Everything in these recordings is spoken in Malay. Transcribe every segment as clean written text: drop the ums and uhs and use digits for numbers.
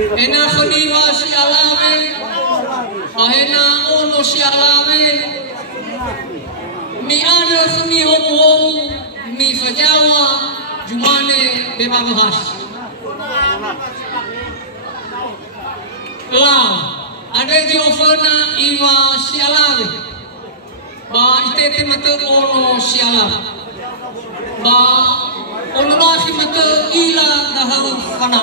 Ena khaniwa si alame, ahena ono si alame, mi ana khami hong mi fajawa jumane bebabahas. Lah, ada jofana iwa si alame, ba itete mata ono si alame, ba ono nasi mata ila daharu fana.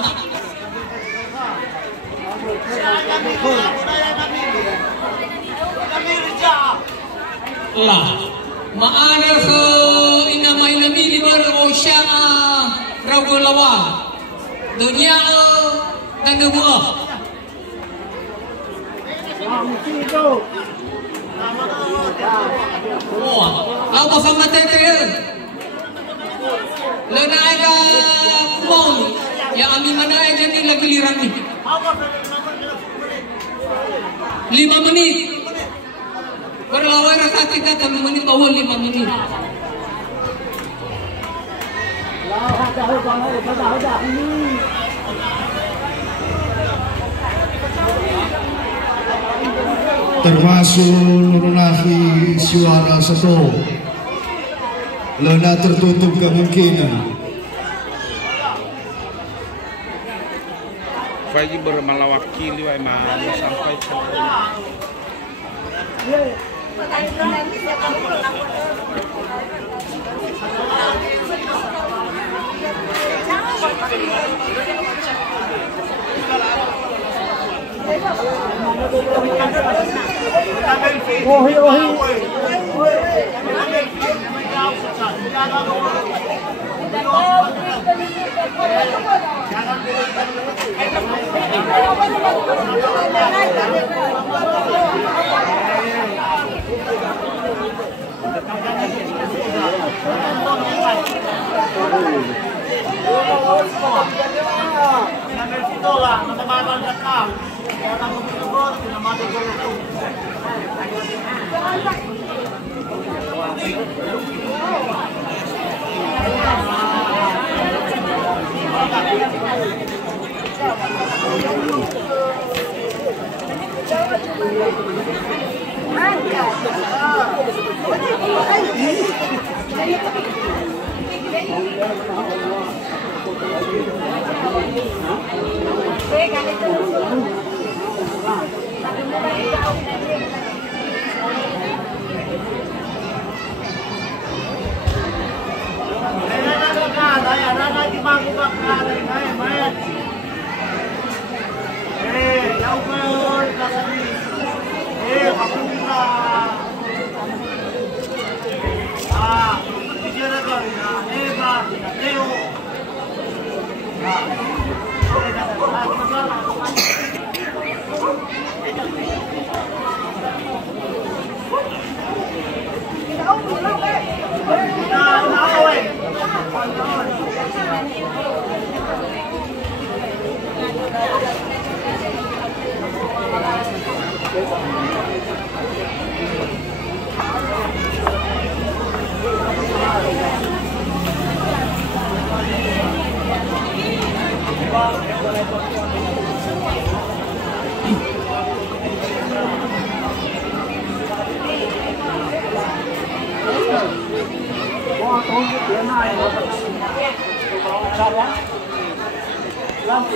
Lah, maana ke ina maina mili baru syama rawulawa dunia dan dua. Oh, apa sama tete? Lena ada pun yang ami mana aja ni lagi liran ni. 5 menit. Berlawan rasa kita 5 menit bawah 5 menit. Termasuk Nurunahi suara seto. Lena tertutup kemungkinan. Faji bermalawakili wa mana sampai Lampu